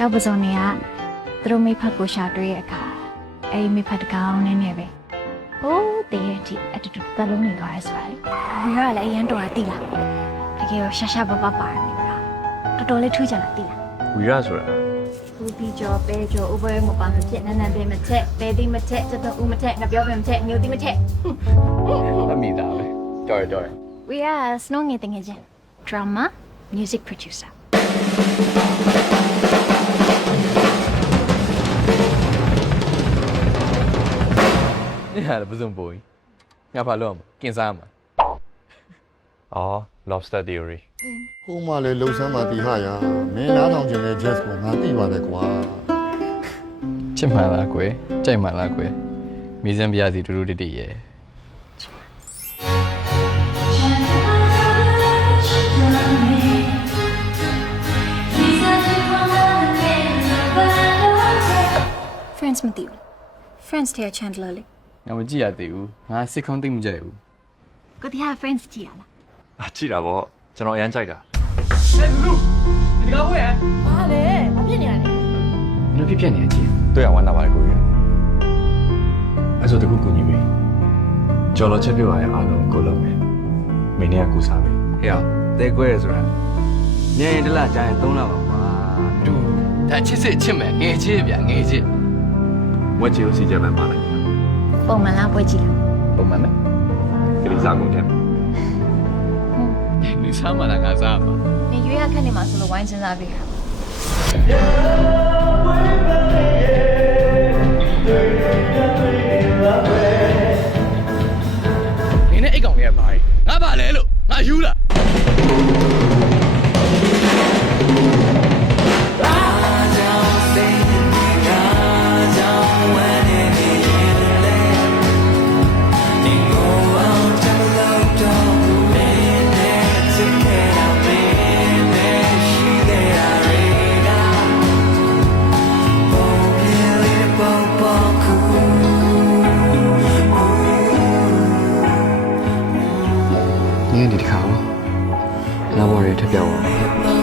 เจ้าประสงค์เนี่ยตรงไม่พักกูชาด้วยอะค่ะไอ้ไม่พักกาวเนี่ยไปโอ้เดี๋ยวที่อัตตุตะလုံးနေသွားရဲဆိုတာလေဘယ်ရလဲအရင်တော်တာတိလားတကယ်ရှာရှာပပပါနေပါတော်တော်လေးထူးကြလားတိလား ဝီရဆိုတာ ဘူးပြီးကြောပဲကြောဥပရဲမပါမဖြစ်နန်းနန်းပဲမချက်ပဲတိမချက်စက်တော့ဦးမချက်ငါပြောပဲမချက်မျိုးတိမချက် အမိသားပဲတော်ရတော်ရ We are snow ငယ်တငယ်ချင်း drama music producer นี่หาဘယ်စုံပိုးငါဘာလို့အောင်ကင်စားမှာအော် lobster theory ဟိုမှလည်းလှုပ်ဆမ်းမှတီဟာရမင်းနားထောင်ခြင်းနဲ့ jazz ကိုငါသိပါတယ်ကွာ ချစ်မှန်လားကွယ်ကြိုက်မှန်လားကွယ်မိစံပြားစီတူတူတိတိရဲ့ friends မသိဘူး friends တဲ့ Chandler လေ ငါမကြည့်ရသေးဘူးငါစစ်ခုံးသိမ့်မကြိုက်ဘူး ကိုတရား friends ကြည့်ရလား ကြည့်တာပေါ့ကျွန်တော်အရန်ကြိုက်တာ ဘာလဲဘာဖြစ်နေရလဲ ဘယ်လိုဖြစ်နေကြည့် တွေ့ရဝမ်းသာပါတယ်ကိုကြီးအဲ့ဆိုတခုကူညီပြီကျော်တော်ချက်ပြပါရဲ့အားလုံးကိုလုံးမယ်မင်းနဲ့ကကူစားပြီ ဟေ့တဲကွဲရဆိုတာညရင်တစ်လကြာရင်3လပါကွာ တူဒါချစ်စစ်ချစ်မယ်ငယ်ချစ်ဗျာငယ်ချစ် ဝက်ချီကိုစီချက်ပဲပါလိုက် ပုံမှန်လားပွဲကြည့်လား ပုံမှန်ပဲ ကလေးစားကုန်တယ် 你စားမလားငါစားမှာ နေရွေးရခက်နေမှာဆိုလို့ဝိုင်းစဉ်းစားပေးတာ နင်းနဲ့အိတ်ကောင်လေးကဘာလဲငါဘာလဲလို့ငါယူလား ညရင်ဒီတစ်ခါလာဘော်ရီထပ်ပြောင်းအောင်